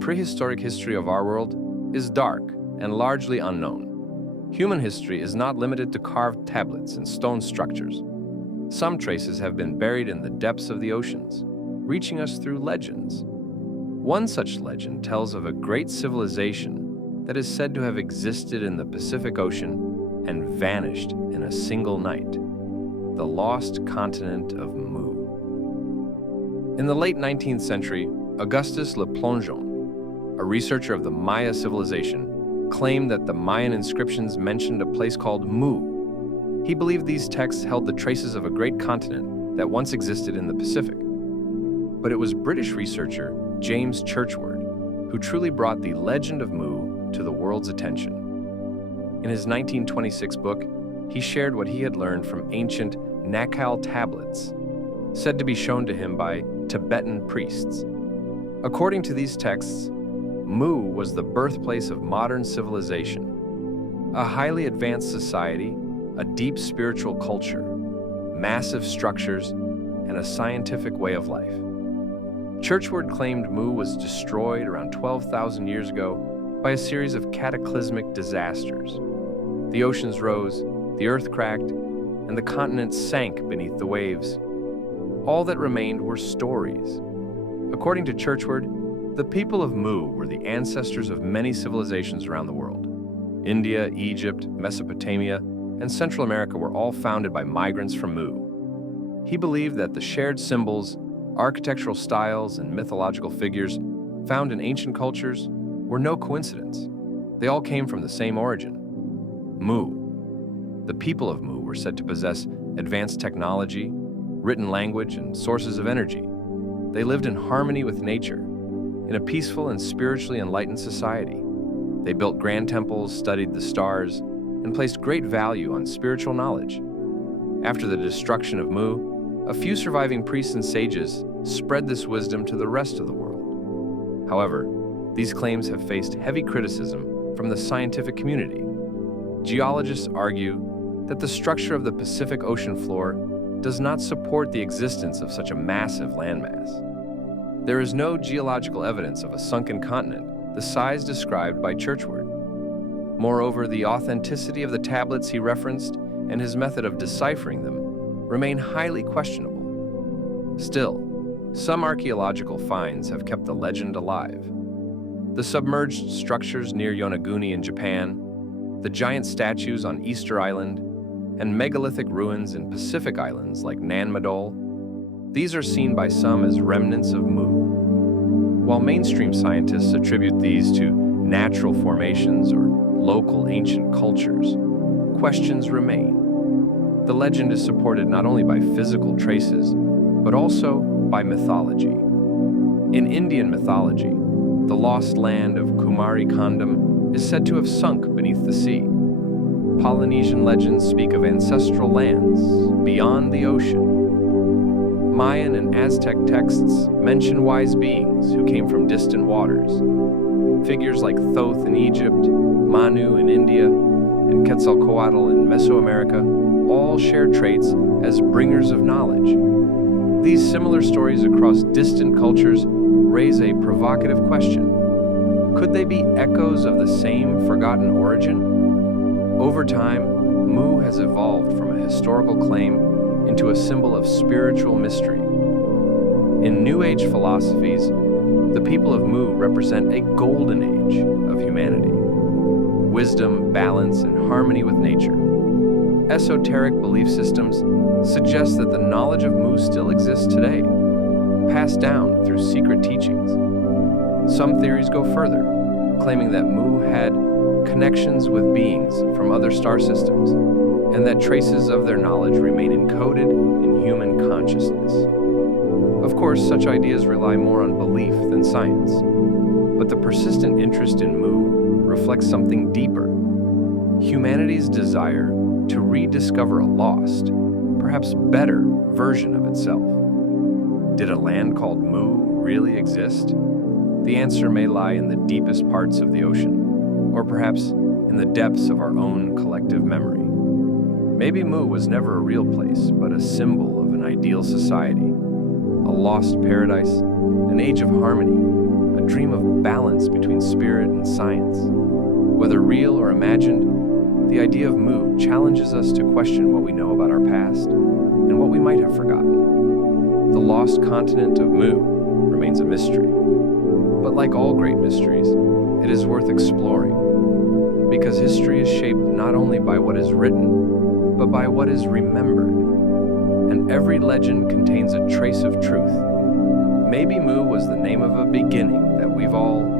prehistoric history of our world is dark and largely unknown. Human history is not limited to carved tablets and stone structures. Some traces have been buried in the depths of the oceans, reaching us through legends. One such legend tells of a great civilization that is said to have existed in the Pacific Ocean and vanished in a single night: the lost continent of Mu. In the late 19th century, Augustus Le Plongeon, a researcher of the Maya civilization, claimed that the Mayan inscriptions mentioned a place called Mu. He believed these texts held the traces of a great continent that once existed in the Pacific. But it was British researcher James Churchward who truly brought the legend of Mu to the world's attention. In his 1926 book, he shared what he had learned from ancient Nakal tablets, said to be shown to him by Tibetan priests. According to these texts, Mu was the birthplace of modern civilization, a highly advanced society, a deep spiritual culture, massive structures, and a scientific way of life. Churchward claimed Mu was destroyed around 12,000 years ago by a series of cataclysmic disasters. The oceans rose, the earth cracked, and the continent sank beneath the waves. All that remained were stories. According to Churchward, the people of Mu were the ancestors of many civilizations around the world. India, Egypt, Mesopotamia, and Central America were all founded by migrants from Mu. He believed that the shared symbols, architectural styles, and mythological figures found in ancient cultures were no coincidence. They all came from the same origin: Mu. The people of Mu were said to possess advanced technology, written language, and sources of energy. They lived in harmony with nature, in a peaceful and spiritually enlightened society. They built grand temples, studied the stars, and placed great value on spiritual knowledge. After the destruction of Mu, a few surviving priests and sages spread this wisdom to the rest of the world. However, these claims have faced heavy criticism from the scientific community. Geologists argue that the structure of the Pacific Ocean floor does not support the existence of such a massive landmass. There is no geological evidence of a sunken continent the size described by Churchward. Moreover, the authenticity of the tablets he referenced and his method of deciphering them remain highly questionable. Still, some archaeological finds have kept the legend alive. The submerged structures near Yonaguni in Japan, the giant statues on Easter Island, and megalithic ruins in Pacific islands like Nan Madol, these are seen by some as remnants of Mu. While mainstream scientists attribute these to natural formations or local ancient cultures, questions remain. The legend is supported not only by physical traces, but also by mythology. In Indian mythology, the lost land of Kumari Kandam is said to have sunk beneath the sea. Polynesian legends speak of ancestral lands beyond the ocean. Mayan and Aztec texts mention wise beings who came from distant waters. Figures like Thoth in Egypt, Manu in India, and Quetzalcoatl in Mesoamerica all share traits as bringers of knowledge. These similar stories across distant cultures raise a provocative question. Could they be echoes of the same forgotten origin? Over time, Mu has evolved from a historical claim into a symbol of spiritual mystery. In New Age philosophies, the people of Mu represent a golden age of humanity: wisdom, balance, and harmony with nature. Esoteric belief systems suggest that the knowledge of Mu still exists today, passed down through secret teachings. Some theories go further, claiming that Mu had connections with beings from other star systems, and that traces of their knowledge remain encoded in human consciousness. Of course, such ideas rely more on belief than science, but the persistent interest in Mu reflects something deeper: humanity's desire to rediscover a lost, perhaps better, version of itself. Did a land called Mu really exist? The answer may lie in the deepest parts of the ocean, or perhaps in the depths of our own collective memory. Maybe Mu was never a real place, but a symbol of an ideal society, a lost paradise, an age of harmony, a dream of balance between spirit and science. Whether real or imagined, the idea of Mu challenges us to question what we know about our past and what we might have forgotten. The lost continent of Mu remains a mystery. But like all great mysteries, it is worth exploring, because history is shaped not only by what is written, but by what is remembered. And every legend contains a trace of truth. Maybe Mu was the name of a beginning that we've all